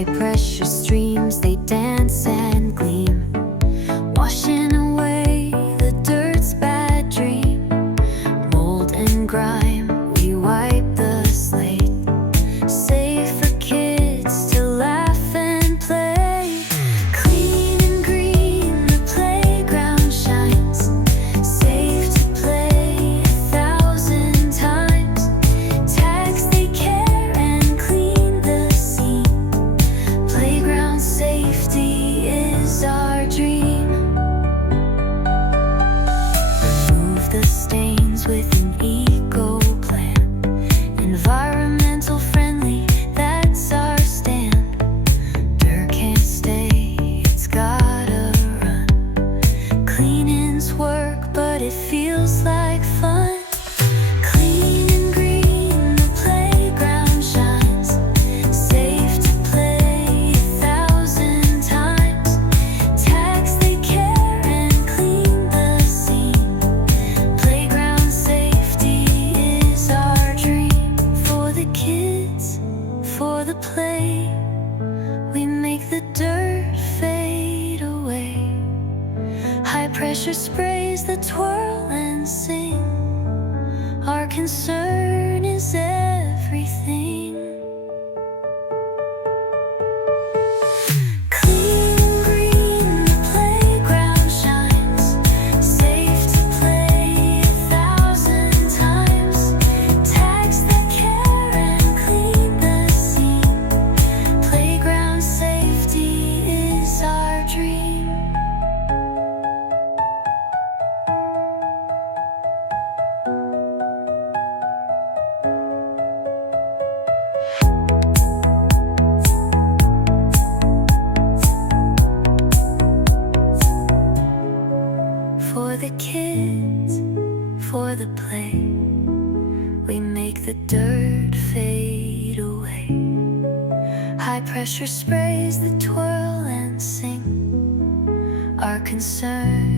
High pressure streams, they dance and gleam, washing away the dirt's bad dream. Mold and grime, we wipe the slate, safe for kids to laugh and play. Clean and green, the playground shines, safe to play 1,000 times. Tags they care and clean the scene. Playground safety is our dream. Remove the stains with an eco plan, environmental friendly, that's our stand. Dirt can't stay, it's gotta run. Cleaning's work, but it feels like fun. Clean and green, the playground shines, safe to play 1,000 times. Tags they care and clean the scene. Playground safety is our dream. For the kids, for the play, we make the dirt fade away. High pressure sprays that twirl and sing. Our concern is everything. Clean and green, the playground shines, safe to play 1,000 times. Tags that care and clean the scene. Playground safety is our dream. For the kids, for the play, we make the dirt fade away. High pressure sprays that twirl and sing. Our concern